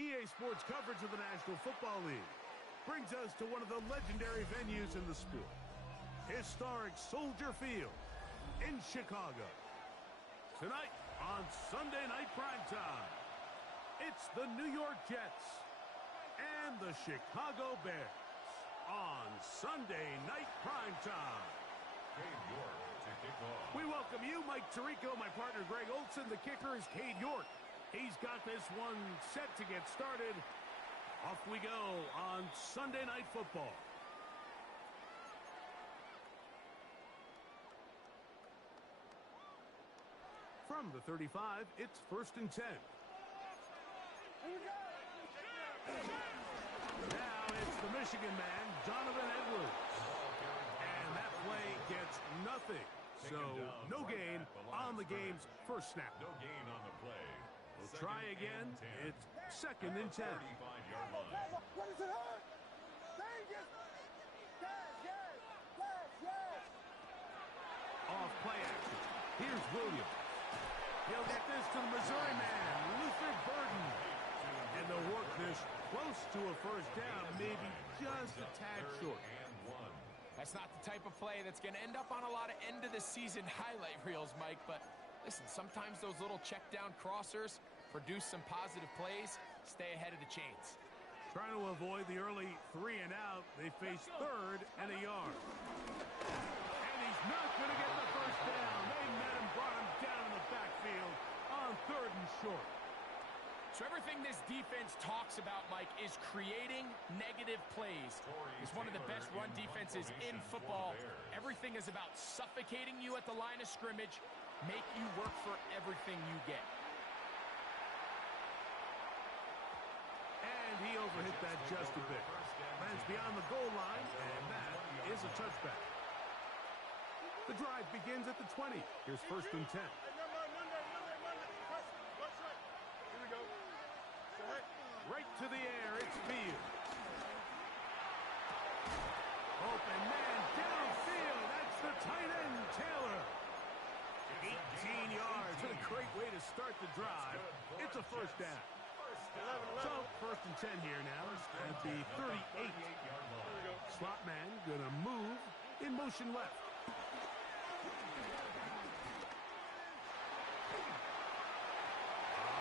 EA Sports coverage of the National Football League brings us to one of the legendary venues in the sport, historic Soldier Field in Chicago. Tonight on Sunday Night Primetime, it's the New York Jets and the Chicago Bears on Sunday Night Primetime. Cade York to kick off. We welcome you, Mike Tirico, my partner Greg Olson. The kicker is Cade York. He's got this one set to get started. Off we go on Sunday Night Football. From the 35, it's 1st and 10. Now it's the Michigan man, Donovan Edwards. And that play gets nothing. So no gain on the game's first snap. No gain on the play. We'll try again. It's 2nd and 10. 35-yard line. What is it hurt? Yes. Off play action. Here's Williams. He'll get this to the Missouri man, Luther Burden. And they'll work this close to a first down, maybe just a tad short. That's not the type of play that's going to end up on a lot of end-of-the-season highlight reels, Mike, but listen, sometimes those little check-down crossers produce some positive plays. Stay ahead of the chains. Trying to avoid the early 3 and out, they face 3rd and a yard. And he's not going to get the first down. They met him, brought him down in the backfield on 3rd and short. So everything this defense talks about, Mike, is creating negative plays. It's one of the best run defenses in football. Everything is about suffocating you at the line of scrimmage, make you work for everything you get. And he overhit that just a bit. Lands beyond the goal line, and that is a touchback. The drive begins at the 20. Here's 1st and 10. Right to the air, it's Fields. Open man downfield, that's the tight end, Taylor. 18 yards, what a great way to start the drive. It's a first down. So, 1st and 10 here now at the 38. Slot man gonna move in motion left.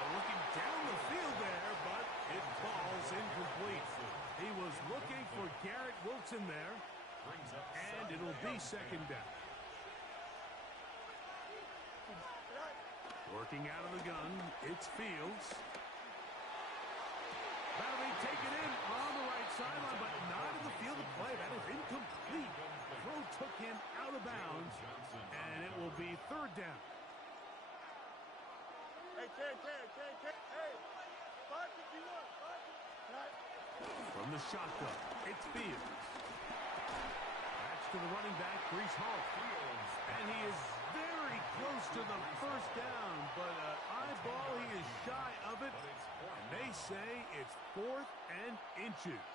Looking down the field there, but it falls incomplete. He was looking for Garrett Wilson there, and it'll be 2nd down. Working out of the gun, it's Fields. That'll be taken in on the right sideline, but not in the field of play. That is incomplete. Throw took him out of bounds, and it will be 3rd down. Hey, hey, 551, From the shotgun, it's Fields. That's to the running back, Breece Hall. And he is very close to the first down, but eyeball, he is shy of it. And they say it's 4th and inches.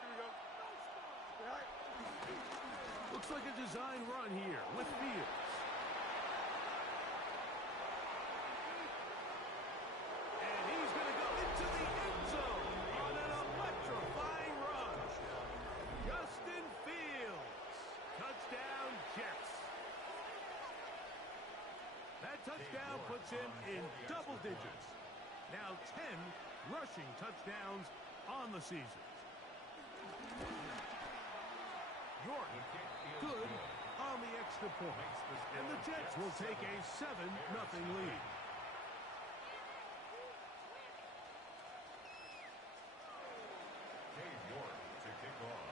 Here we go. Looks like a design run here with Fields. And he's going to go into the end zone on an electrifying run. Justin Fields. Touchdown, Jets. That touchdown puts him in double digits. Now 10 rushing touchdowns on the season. York, good on the extra point. And the Jets will take a 7-0 lead. Cade York to kick off.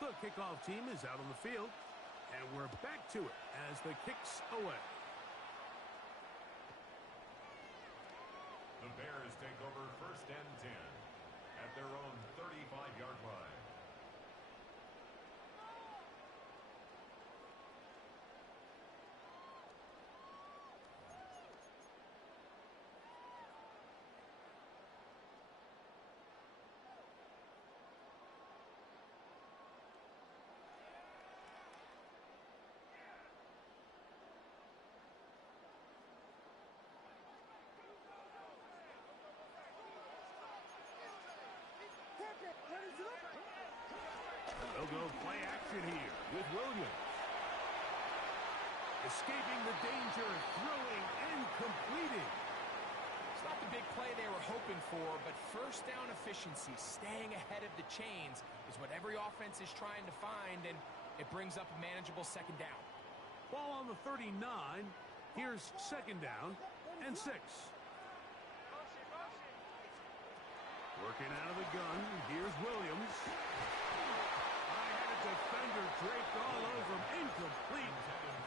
The kickoff team is out on the field, and we're back to it as the kick's away. The Bears take over 1st and 10 at their own 35-yard line. They'll go play action here with Williams. Escaping the danger, throwing and completing. It's not the big play they were hoping for, but first down efficiency, staying ahead of the chains, is what every offense is trying to find, and it brings up a manageable second down. Ball on the 39. Here's second down and 6. Working out of the gun. Here's Williams. I had a defender draped all over him. Incomplete.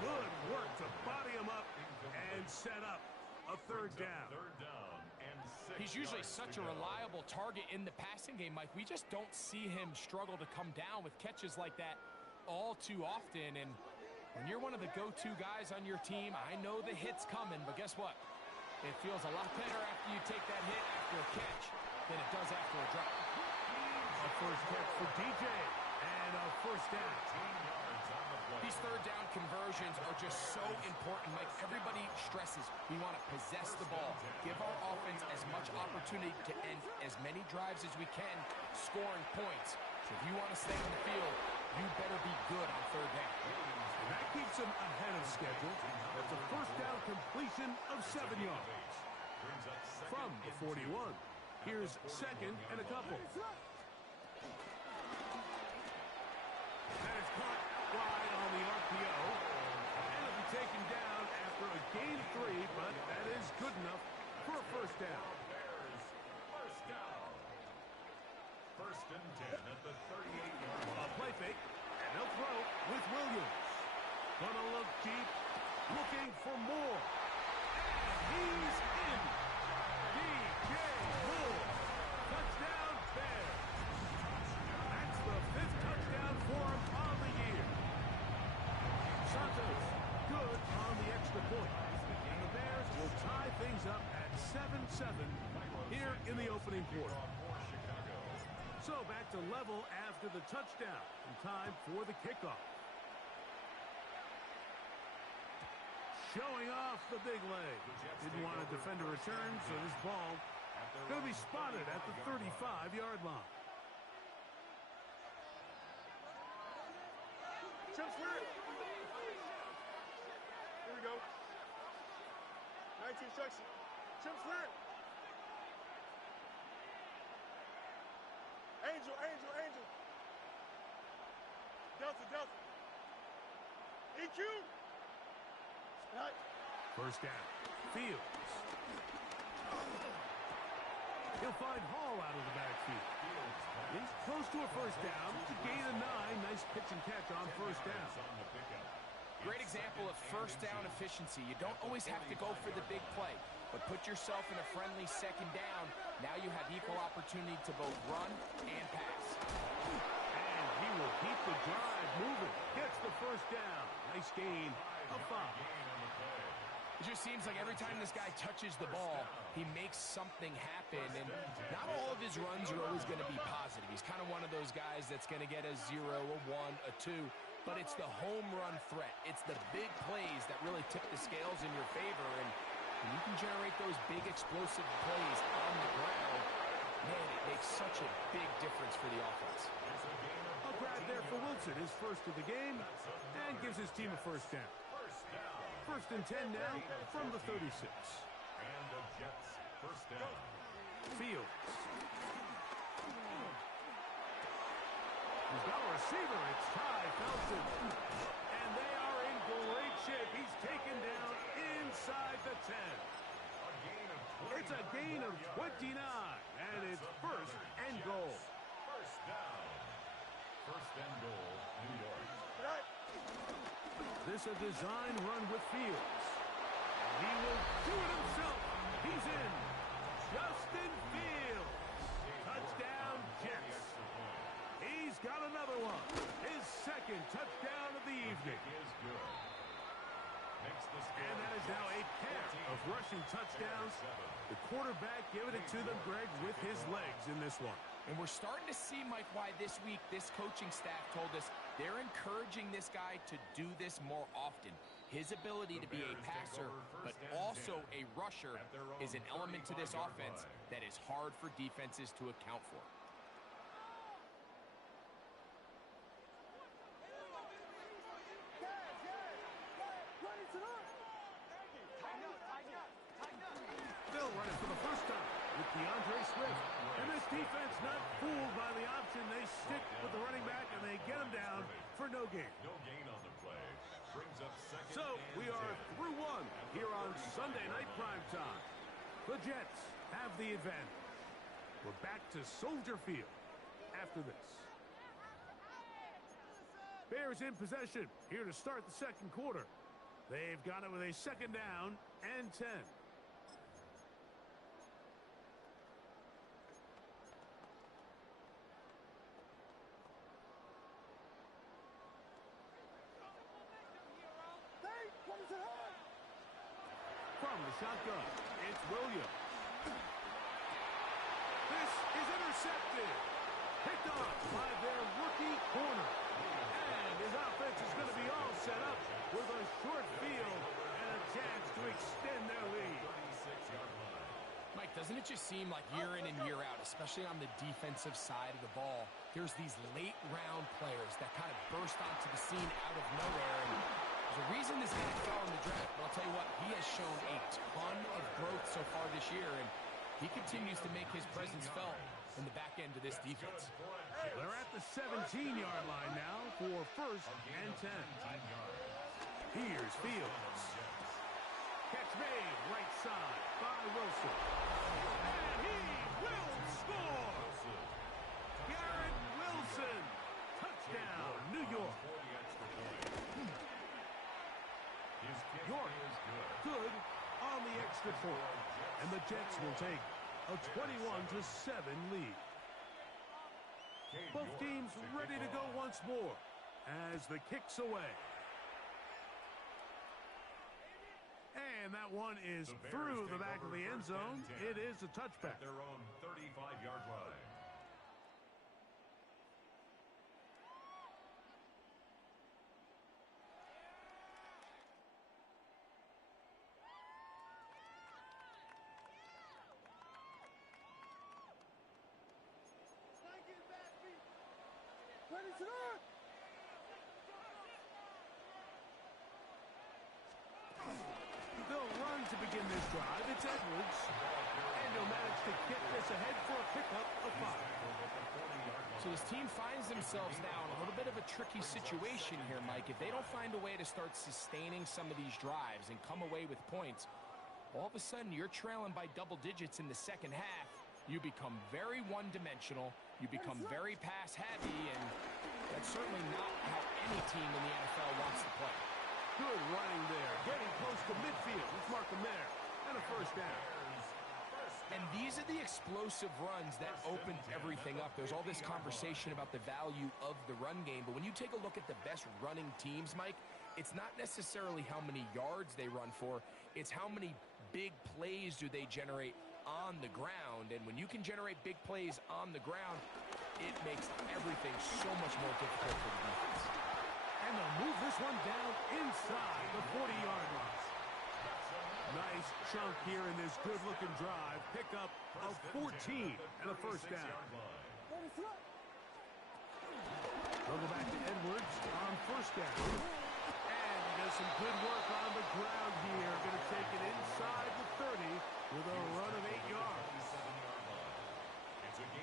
Good work to body him up and set up a third down. He's usually such a reliable target in the passing game, Mike. We just don't see him struggle to come down with catches like that all too often. And when you're one of the go-to guys on your team, I know the hit's coming, but guess what? It feels a lot better after you take that hit after a catch than it does after a drop. A first catch for DJ and a first down. These third down conversions are just so important, Mike. Everybody stresses we want to possess the ball, give our offense as much opportunity to end as many drives as we can, scoring points. So if you want to stay on the field, you better be good on third down. And that keeps them ahead of schedule. That's a first down completion of 7 yards. From the 41. Here's second and a couple. That is caught wide on the RPO. And it'll be taken down after a gain of 3, but that is good enough for a first down. First and 10 at the 38-yard line. A play fake, and they'll throw with Williams. Gonna look deep, looking for more. And he's in. DJ Moore. Touchdown, Bears. That's the 5th touchdown for him on the year. Santos, good on the extra point. And the Bears will tie things up at 7-7 here in the opening quarter. So back to level after the touchdown, and time for the kickoff. Showing off the big leg. Didn't want to defend a return, so this ball going to be spotted at the 35-yard line. Chip Sweat. Here we go. 19 instruction. Chip Sweat. Angel, Angel, Angel. Delta, Delta. EQ. Right. First down. Fields. He'll find Hall out of the backfield. He's close to a first down. To gain of 9. Nice pitch and catch on first down. Great example of first down efficiency. You don't always have to go for the big play, but put yourself in a friendly second down. Now you have equal opportunity to both run and pass. And he will keep the drive moving. Gets the first down. Nice gain of 5. It just seems like every time this guy touches the ball, he makes something happen, and not all of his runs are always going to be positive. He's kind of one of those guys that's going to get a 0, a 1, a 2, but it's the home run threat. It's the big plays that really tip the scales in your favor, and when you can generate those big explosive plays on the ground, man, it makes such a big difference for the offense. A grab there for Wilson, his first of the game, and gives his team a first down. First and 10 now from the 36. And the Jets first down. Fields. He's got a receiver. It's Ty Felton. And they are in great shape. He's taken down inside the 10. It's a gain of 29. And it's first and goal. First down. First and goal, New York. Right. This a design run with Fields. He will do it himself. He's in. Justin Fields. Touchdown, Jets. He's got another one. His second touchdown of the evening. Is good. Makes the score. And that is now a pair of rushing touchdowns. The quarterback giving it to them, Greg, with his legs in this one. And we're starting to see, Mike, why this week this coaching staff told us they're encouraging this guy to do this more often. His ability to be a passer, but also a rusher, is an element to this offense that is hard for defenses to account for. fooled by the option. They stick with the running back, and they get him down for no gain. No gain on the play. Brings up second. So we are through one here on Sunday Night Primetime. The Jets have the advantage. We're back to Soldier Field after this. Bears in possession here to start the second quarter. They've got it with a second down and 10. From the shotgun, it's Williams. This is intercepted. Picked off by their rookie corner. And his offense is going to be all set up with a short field and a chance to extend their lead. Mike, doesn't it just seem like year in and year out, especially on the defensive side of the ball, there's these late-round players that kind of burst onto the scene out of nowhere. And there's a reason this guy fell in the draft. But I'll tell you what, he has shown a ton of growth so far this year, and he continues to make his presence felt in the back end of this defense. They're at the 17-yard line now for first and 10. Here's Fields. Catch made right side by Wilson. And he will score! Garrett Wilson. Touchdown, New York. York good on the extra point. And the Jets will take a 21-7 lead. Both teams ready to go once more as the kick's away. And that one is through the back of the end zone. It is a touchback. At their own 35-yard line. They'll run to begin this drive. It's Edwards. And he'll manage to kick this ahead for a pickup of 5. So this team finds themselves now in a little bit of a tricky situation here, Mike. If they don't find a way to start sustaining some of these drives and come away with points, all of a sudden you're trailing by double digits in the second half. You become very one-dimensional. You become very pass-heavy, and that's certainly not how any team in the NFL wants to play. Good running there. Getting close to midfield. Let's mark them there. And a first down. And these are the explosive runs that open everything up. There's all this conversation about the value of the run game, but when you take a look at the best running teams, Mike, it's not necessarily how many yards they run for. It's how many big plays do they generate on the ground. And when you can generate big plays on the ground, it makes everything so much more difficult for the defense. And they'll move this one down inside the 40-yard line. Nice chunk here in this good-looking drive. Pickup of 14 and a first down. They'll go back to Edwards on first down. And he does some good work on the ground here. Going to take it inside the 30 with a run of 8 yards.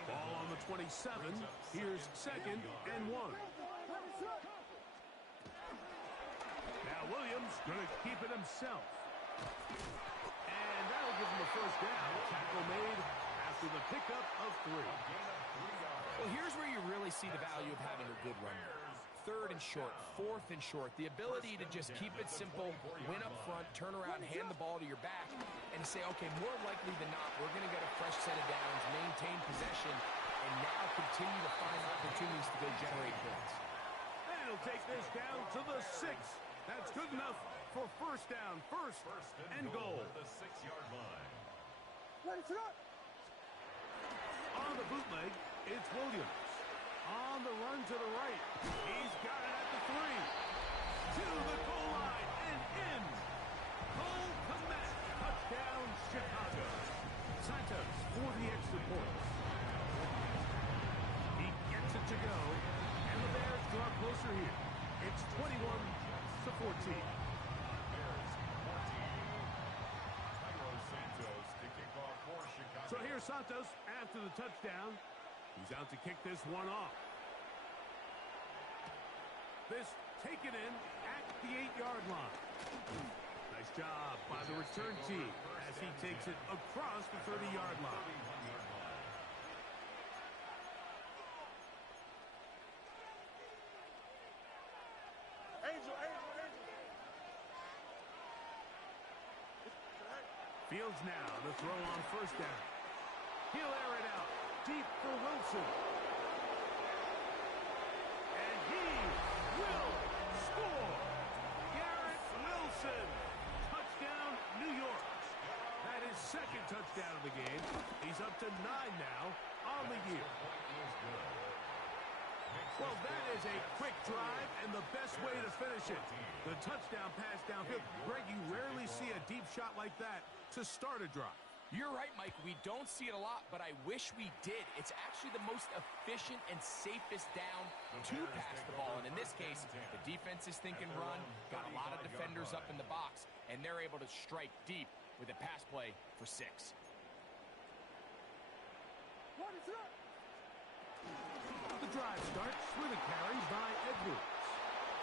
Ball on the 27. Here's second and 1. Now Williams going to keep it himself. And that'll give him a first down. Tackle made after the pickup of 3. Well, here's where you really see the value of having a good runner. Third and short, fourth and short. The ability to just keep it simple, win up front, turn around, hand the ball to your back, and say, okay, more likely than not, we're going to get a fresh set of downs, maintain possession, and now continue to find opportunities to go generate points. And he'll take this down to the 6. That's good enough for first down, first and goal. At the 6-yard line. On the bootleg, it's Williams. On the run to the right. He's got it at the 3. To the goal line and in. Cole Kmet. Touchdown, Chicago. Santos for the extra point. He gets it to go. And the Bears draw closer here. It's 21-14. So here's Santos after the touchdown. He's out to kick this one off. This taken in at the 8-yard line. Nice job by the return team as he takes it across the 30-yard line. Fields now to throw on first down. He'll air it out deep for Wilson. And he will score. Garrett Wilson. Touchdown, New York. That is second touchdown of the game. He's up to 9 now on the year. Well, that is a quick drive and the best way to finish it. The touchdown pass downfield. Greg, you rarely see a deep shot like that to start a drive. You're right, Mike. We don't see it a lot, but I wish we did. It's actually the most efficient and safest down to pass the ball. And in this case, the defense is thinking run, got a lot of defenders up in the box, and they're able to strike deep with a pass play for 6. What is up? The drive starts with a carry by Edwards.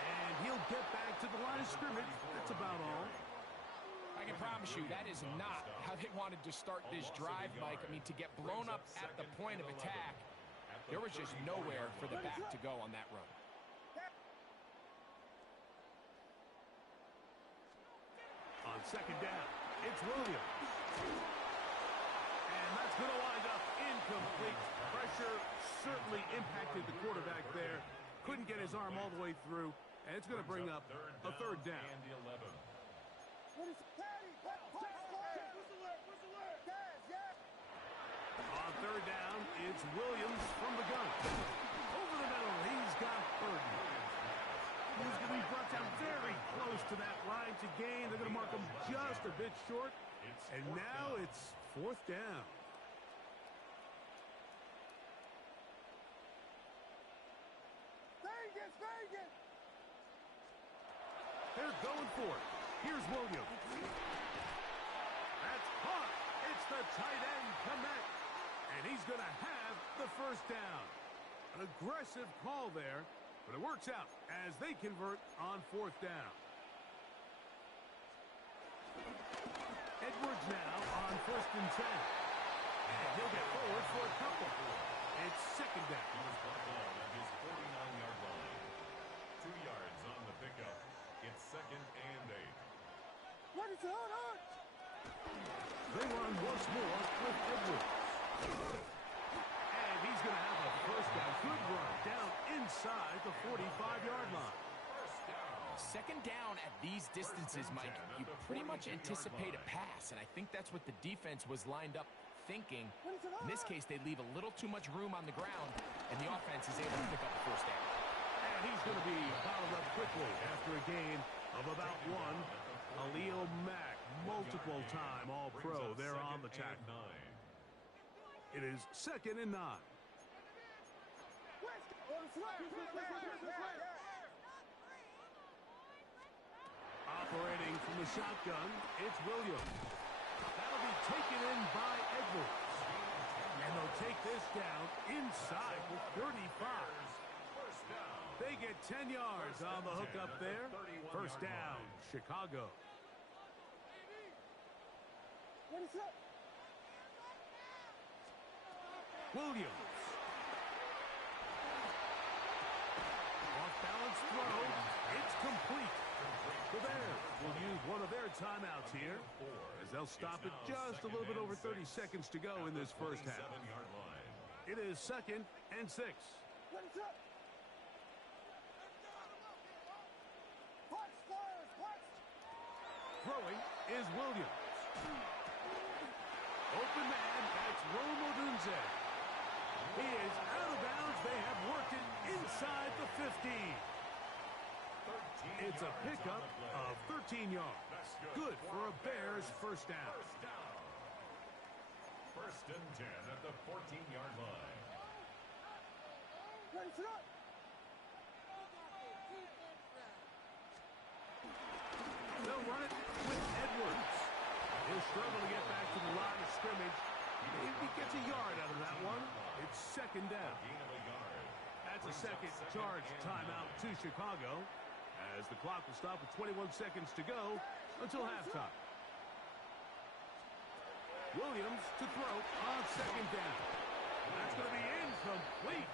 And he'll get back to the line of scrimmage. That's about all. I can promise you that is not how they wanted to start this drive, Mike. I mean, to get blown up at the point of attack, there was just nowhere for the back to go on that run. On second down, it's Williams. And that's going to wind up incomplete. Pressure certainly impacted the quarterback there. Couldn't get his arm all the way through. And it's going to bring up a third down. On third down, it's Williams from the gun. Over the middle, he's got Burton. He's going to be brought down very close to that line to gain. They're going to mark him just a bit short. And now it's fourth down. Vegas! They're going for it. Here's Williams. That's caught. It's the tight end commit. And he's going to have the first down. An aggressive call there, but it works out as they convert on fourth down. Edwards now on first and 10. And he'll get forward for a couple. It's second down. He was brought down at his 49-yard line. 2 yards on the pickup. It's second and 8. What is it? Hold on! They run once more with Edwards. And he's going to have a first down. Good run down inside the 45-yard line. Second down at these distances, Mike, you pretty much anticipate a pass, and I think that's what the defense was lined up thinking. In this case, they leave a little too much room on the ground, and the offense is able to pick up the first down. And he's going to be fouled up quickly after a gain of about 1. Khalil Mack, multiple-time All-Pro there on the tackle. It is second and 9. Operating from the shotgun, it's Williams. That'll be taken in by Edwards. And they'll take this down inside the 35. They get 10 yards on the hook up there. First down, Chicago. What is up? Williams. Off-balance throw. It's complete. The Bears will use one of their timeouts here as they'll stop it just a little bit over 30 seconds to go in this first half. It is second and 6. What is up? Throwing is Williams. Open man, that's Romo Dunze. He is out of bounds. They have worked it inside the 15. It's a pickup of 13 yards. Good for a Bears first down. First and 10 at the 14-yard line. What is up? They'll run it with Edwards. He'll struggle to get back to the line of scrimmage. If he gets a yard out of that one, it's second down. Gain of a yard. That's a second charge timeout to Chicago, as the clock will stop with 21 seconds to go until halftime. Williams to throw on second down. That's going to be incomplete.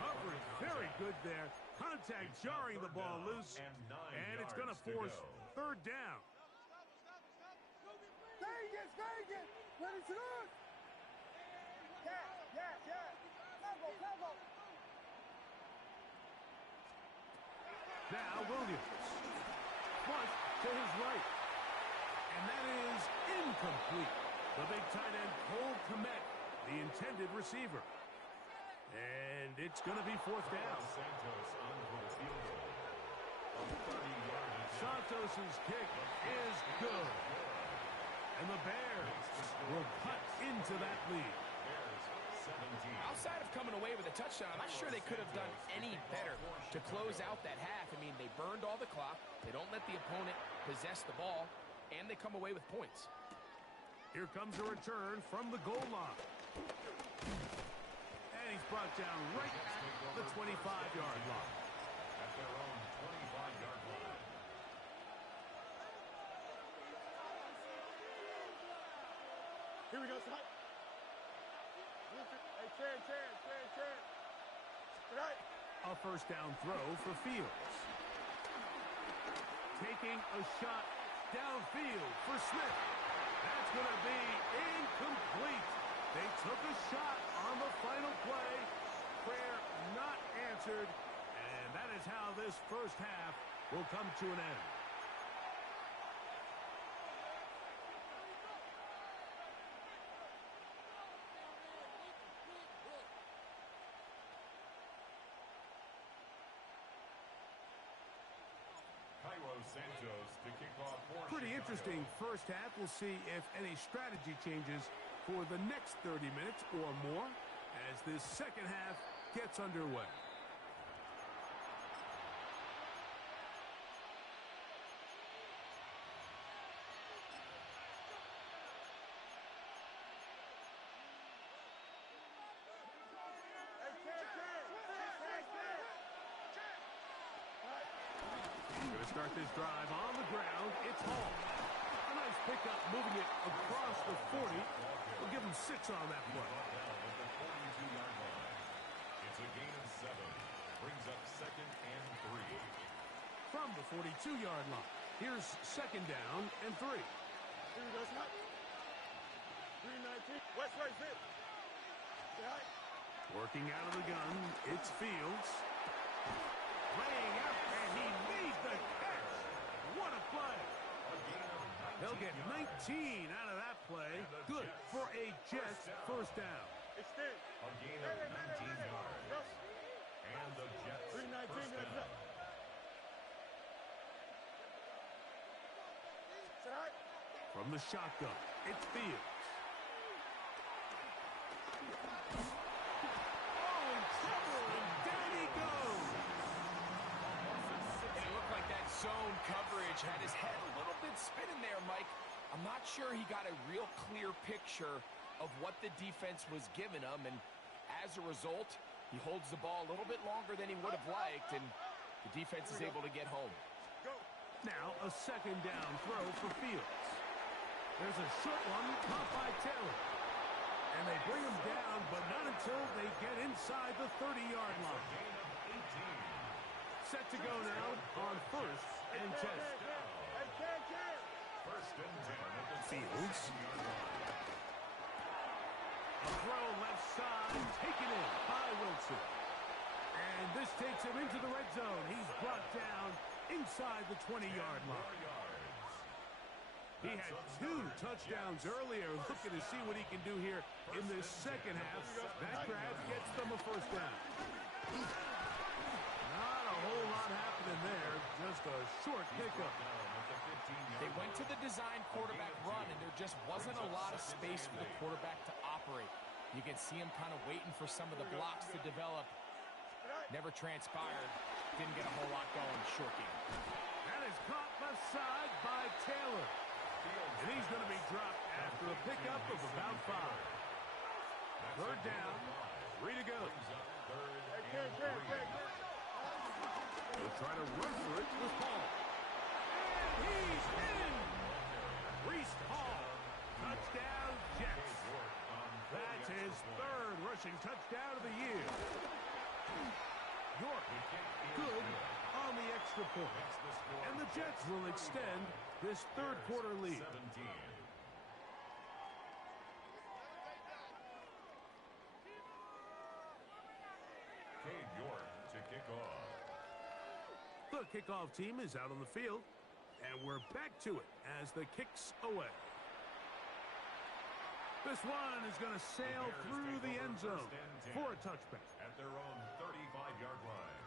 Coverage very good there. Contact jarring the ball loose, and it's going to force third down. Vegas, Vegas! Ready to look! Yeah. Cover. Now Williams. Flush to his right. And that is incomplete. The big tight end, Cole Kmet, the intended receiver. And it's going to be fourth down. Santos on for the field goal. A 30-yard attempt. Santos's kick is good. And the Bears will cut into that lead. Bears 17. Outside of coming away with a touchdown, I'm not sure they could have done any better to close out that half. I mean, they burned all the clock. They don't let the opponent possess the ball, and they come away with points. Here comes a return from the goal line. And he's brought down right at the 25-yard line. At their own 25-yard line. Here we go, Smite. Hey, Chair. Tonight. A first down throw for Fields. Taking a shot downfield for Smith. That's going to be incomplete. They took a shot on the final play. Prayer not answered. And that is how this first half will come to an end. Santos to kick off for Pretty Chicago. interesting first half. We'll see if any strategy changes for the next 30 minutes or more as this second half gets underway. Start this drive on the ground. It's Hall. A nice pickup, moving it across the 40. We'll give him 6 on that play. At the 42-yard line. It's a gain of 7. Brings up second and 3. From the 42-yard line. Here's second down and 3. Here we go, Smite. 319. West right, Zip. Working out of the gun, it's Fields. Laying up, and he made the catch. What a play. They'll get 19 out of that play. Good for a Jets first down. Extend. A gain of 19 yards. And the Jets 319. first down. From the shotgun, it's Fields. Oh, in trouble, and down he goes. It looked like that zone coverage had his head a little bit spinning there, Mike. I'm not sure he got a real clear picture of what the defense was giving him, and as a result, he holds the ball a little bit longer than he would have liked, and the defense is able to get home. Now a second down throw for Fields. There's a short one caught by Taylor. And they bring him down, but not until they get inside the 30-yard line. Set to go now on first and 10. First and 10 at the Fields. 16-yard line. A throw left side, taken in by Wilson. And this takes him into the red zone. He's brought down inside the 20-yard line. He had 2 touchdowns earlier, looking to see what he can do here in this second half. That grab gets them a first down. Not a whole lot happening there, just a short pickup. They went to the design quarterback run, and there just wasn't a lot of space for the quarterback to operate. You can see him kind of waiting for some of the blocks to develop. Never transpired. Didn't get a whole lot going. Short game. That is caught left side by Taylor. And he's going to be dropped after a pickup of about 5. Third down. 3 to go. They'll try to run for it with Hall. And he's in! Reese Hall. Touchdown, Jets. That's his third rushing touchdown of the year. York, good on the extra point. And the Jets will extend this third quarter lead. York to kick off. The kickoff team is out on the field, and we're back to it as the kick's away. This one is going to sail through the end zone for a touchback. At their own 35-yard line.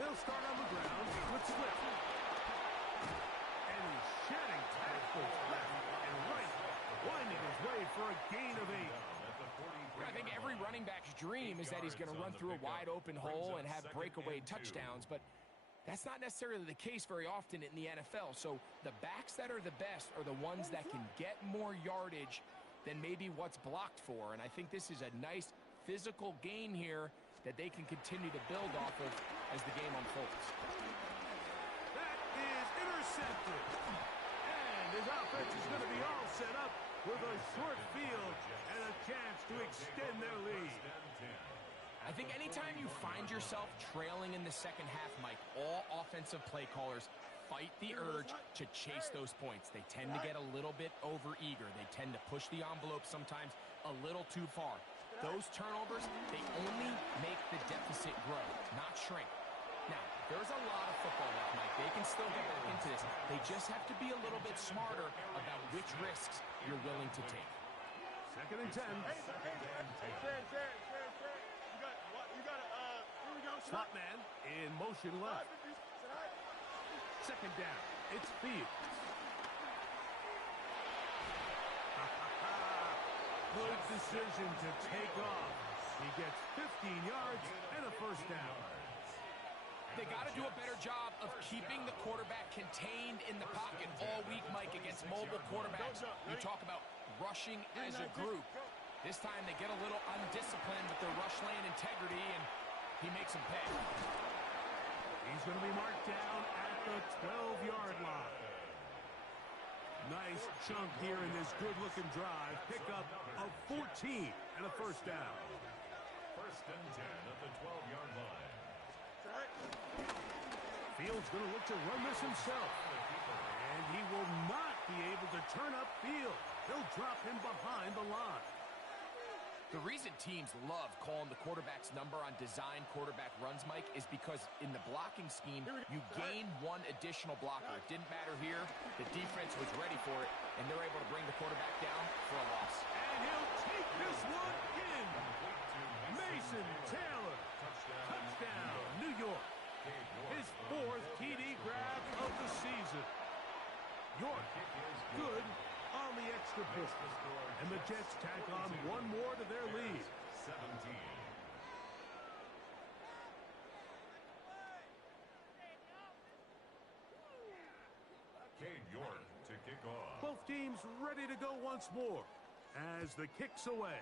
They'll start on the ground with Swift. And he's shedding tackles left and right, winding his way for a gain of 8. I think every running back's dream is that he's going to run through a wide open hole and have breakaway touchdowns, but that's not necessarily the case very often in the NFL. So the backs that are the best are the ones that can get more yardage than maybe what's blocked for. And I think this is a nice physical gain here that they can continue to build off of as the game unfolds. That is intercepted. And his offense is going to be all set up with a short field and a chance to extend their lead. I think anytime you find yourself trailing in the second half, Mike, all offensive play callers fight the urge to chase those points. They tend to get a little bit overeager. They tend to push the envelope sometimes a little too far. Those turnovers, they only make the deficit grow, not shrink. Now, there's a lot of football left, Mike. They can still get back into this. They just have to be a little bit smarter about which risks you're willing to take. Second and 10. Slot man in motion left. Second down. It's Fields. Good decision to take off. He gets 15 yards and a first down. They got to do a better job of keeping the quarterback contained in the pocket all week, Mike, against mobile quarterbacks. You talk about rushing as a group. This time they get a little undisciplined with their rush lane integrity, and he makes them pay. He's going to be marked down at the 12-yard line. Nice chunk here in this good-looking drive. Pickup of 14 and a first down. First and 10 at the 12-yard line. Fields going to look to run this himself. And he will not be able to turn up field. They'll drop him behind the line. The reason teams love calling the quarterback's number on design quarterback runs, Mike, is because in the blocking scheme, you gain one additional blocker. It didn't matter here. The defense was ready for it, and they're able to bring the quarterback down for a loss. And he'll take this one in. Mason Taylor. Touchdown, New York. His fourth TD grab of the season. York, good on the extra point. And the Jets tack on one more to their lead. 17. York to kick off. Both teams ready to go once more as the kick's away.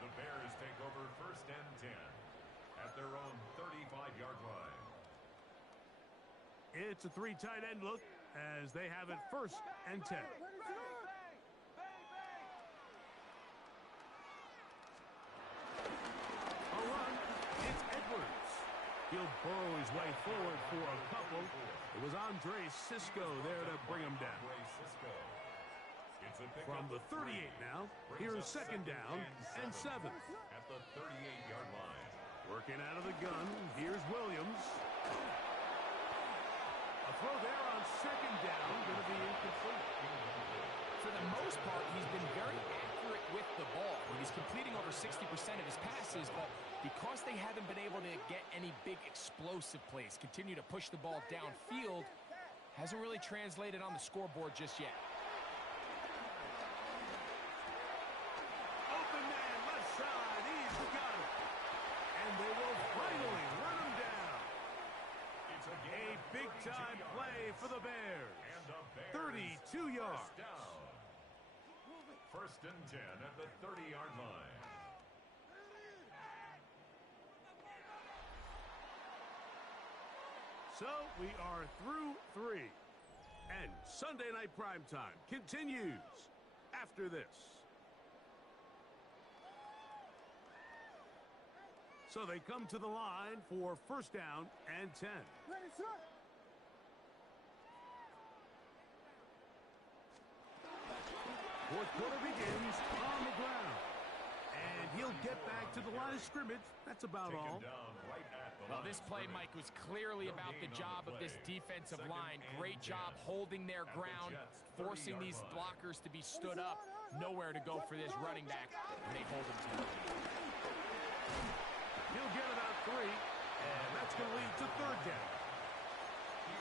The Bears take over first and 10 at their own 35-yard line. It's a three tight end look as they have it first and 10. A run, it's Edwards. He'll burrow his way forward for a couple. It was Andre Cisco there to bring him down. From the 38 now, here's second down and 7. At the 38-yard line. Working out of the gun, here's Williams. A throw there on second down, going to be incomplete. For the most part, he's been very accurate with the ball. He's completing over 60% of his passes, but because they haven't been able to get any big explosive plays, continue to push the ball downfield, Hasn't really translated on the scoreboard just yet. Open man, left side. He's got it. And they will finally run him down. It's A big-time play for the Bears. 32 yards. First and 10 at the 30-yard line. So we are through 3. And Sunday Night Primetime continues after this. So they come to the line for first down and 10. Ready, sir. Fourth quarter begins on the ground. And he'll get back to the line of scrimmage. That's about all. Well, this play, Mike, was clearly about the job of this defensive line. Great job holding their ground, forcing these blockers to be stood up. Nowhere to go for this running back, and they hold him to it. He'll get about 3, and that's going to lead to third down.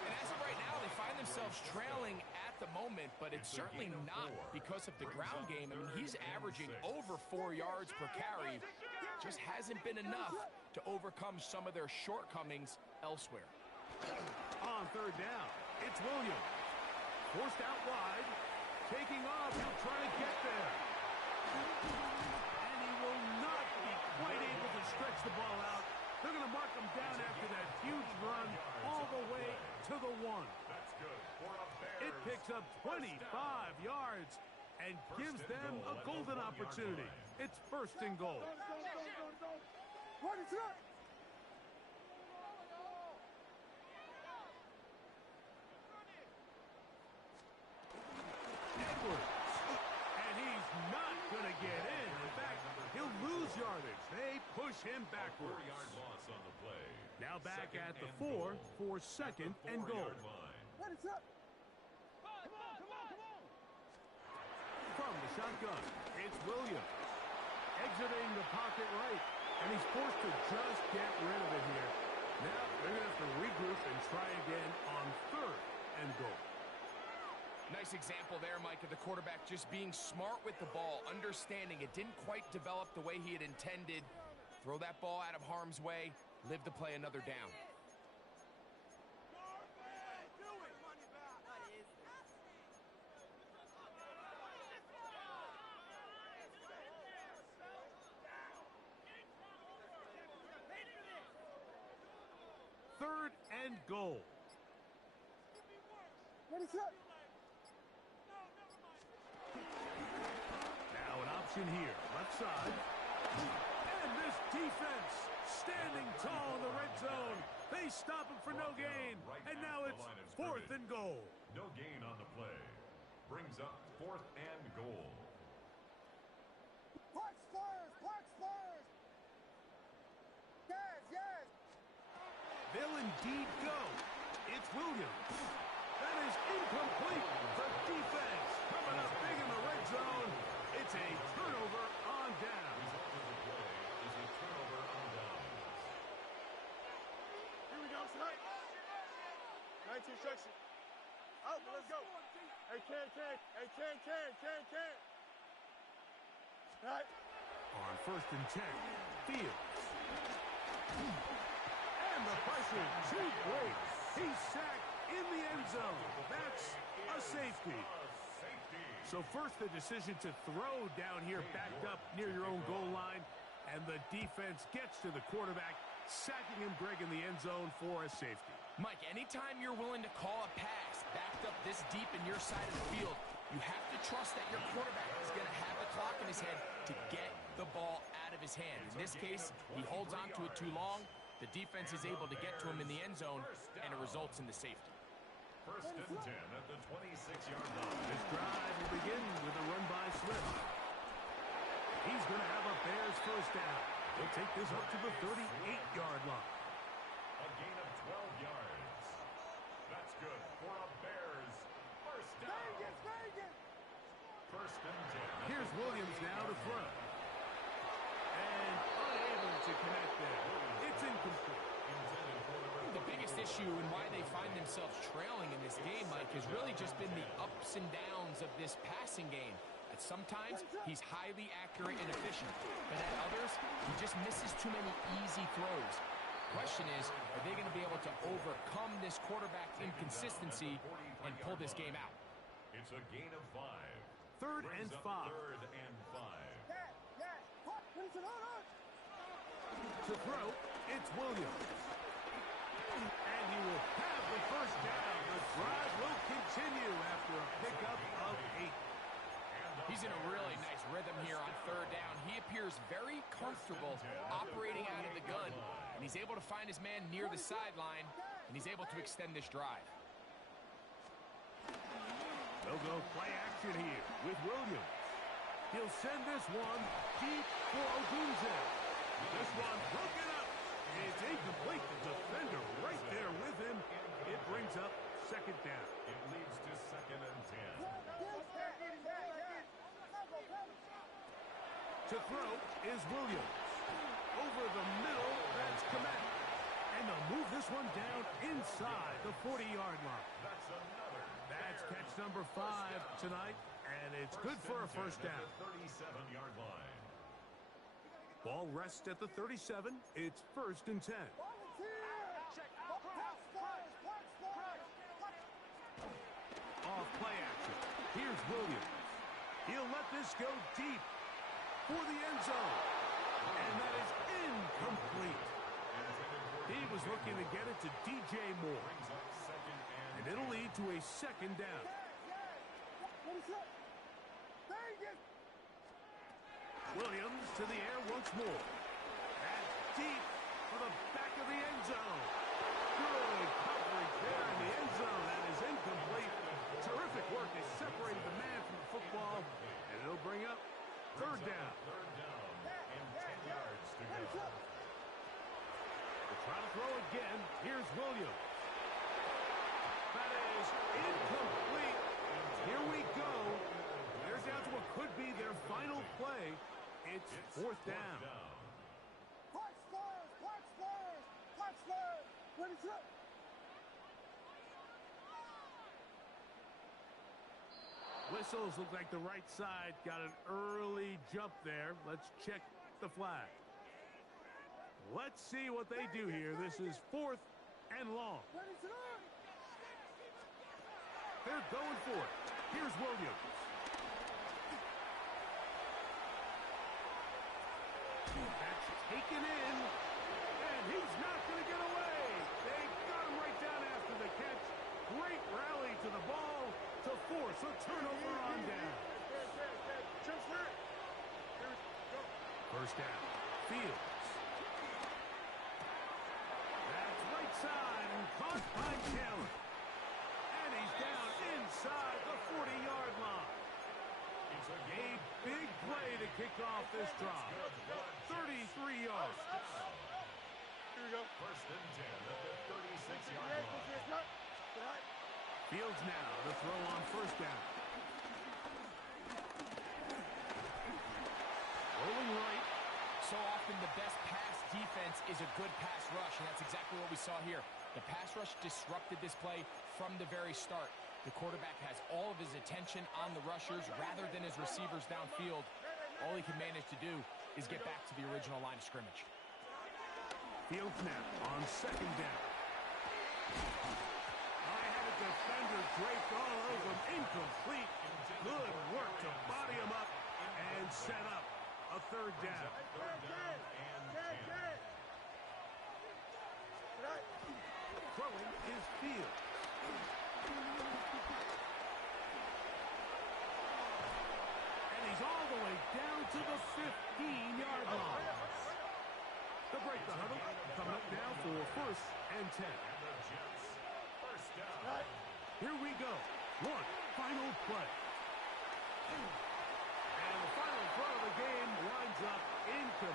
And as of right now, they find themselves trailing at the moment, but it's certainly not because of the ground game. I mean, he's averaging over 4 yards per carry. Just hasn't been enough to overcome some of their shortcomings elsewhere. On third down, it's Williams. Forced out wide. Taking off, he'll try to get there. And he will not be quite able to stretch the ball out. They're going to mark him down after that huge run all the way to the 1. That's good for a Bears. It picks up 25 yards and gives them a golden opportunity. It's first and goal. Ready, sir. Edwards. And he's not going to get in. In fact, he'll lose yardage. They push him backwards. 4-yard loss on the play. Now back Second at the and 4 goal. for second and goal. 4-yard line. Ready, sir. From the shotgun, it's Williams. Exiting the pocket right. And he's forced to just get rid of it here. Now they're going to have to regroup and try again on third and goal. Nice example there, Mike, of the quarterback just being smart with the ball, understanding it didn't quite develop the way he had intended. Throw that ball out of harm's way, live to play another down. Third and goal. Ready, sir. Now an option here, left side. And this defense standing tall in the red zone. They stop him for no gain. And now it's fourth and goal. No gain on the play. Brings up fourth and goal. Park Spurs. Park Spurs. Yes, yes. They'll indeed go. It's Williams. That is incomplete. The defense coming up big in the red zone. It's a turnover on down. Result of the play is a turnover on downs. Here we go, sir. 19 section. Out, let's go. Hey, can. All right. On first and 10, Fields. And the pressure too great. He's sacked in the end zone. That's a safety. So first the decision to throw down here backed up near your own goal line. And the defense gets to the quarterback, sacking him, Greg, in the end zone for a safety. Mike, anytime you're willing to call a pass backed up this deep in your side of the field, you have to trust that your quarterback is going to have the clock in his head to get the ball out of his hand. In this case, he holds on to it too long. The defense is able to get to him in the end zone, and it results in the safety. First and 10 at the 26-yard line. This drive will begin with a run by Swift. He's going to have a Bears first down. He'll take this up to the 38-yard line. A gain of 12 yards. That's good for a Bears first down. First and 10. Here's Williams now to throw. And unable to connect there. It's incomplete. Intended for the The biggest issue and why they find themselves trailing in this game, Mike, has really just been the ups and downs of this passing game. At sometimes, he's highly accurate and efficient, but at others, he just misses too many easy throws. Question is, are they going to be able to overcome this quarterback inconsistency and pull this game out? It's a gain of 5. Third and 5. Third and 5. To throw, it's Williams. And he will have the first down. The drive will continue after a pickup of 8. He's in a really nice rhythm here on third down. He appears very comfortable operating out of the gun, and he's able to find his man near the sideline, and he's able to extend this drive. They'll go play action here with Williams. He'll send this one deep for Ogunze. This one broken up. It's incomplete. The defender right there with him. It brings up second down. It leads to 2nd and 10. To throw is Williams. Over the middle, that's Komet. And they'll move this one down inside the 40-yard line. That's catch number 5 tonight, and it's good for a first down. 37-yard line. Ball rests at the 37. It's 1st and 10. Off play action. Here's Williams. He'll let this go deep for the end zone. And that is incomplete. He was looking to get it to DJ Moore. And it'll lead to a second down. Williams to the air once more. That's deep for the back of the end zone. Good coverage there in the end zone. That is incomplete. Terrific work. They separated the man from the football. And it'll bring up third down. Third down and 10 yards to go. They'll try to throw again. Here's Williams. That is incomplete. Here we go. They're down to what could be their final play. It's fourth down. Whistles look like the right side got an early jump there. Let's check the flag. Let's see what they do here. This is 4th and long. They're going for it. Here's Williams. That's taken in, and he's not going to get away. They got him right down after the catch. Great rally to the ball to force a turnover on down. First down. Fields. That's right side and caught by Taylor. And he's down inside the 40-yard line. A big play to kick off this drive. 33 yards. Here we go. First and 10 at the 36-yard line. Fields now to throw on first down. Rolling right. So often the best pass defense is a good pass rush, and that's exactly what we saw here. The pass rush disrupted this play from the very start. The quarterback has all of his attention on the rushers rather than his receivers downfield. All he can manage to do is get back to the original line of scrimmage. Fields now on second down. I had a defender draped all over him. Incomplete. Good work to body him up and set up a third down. Throwing is Fields. And he's all the way down to the 15-yard line. They'll break the huddle. Coming up now for 1st and 10. Here we go. One final play. And the final throw of the game winds up incomplete.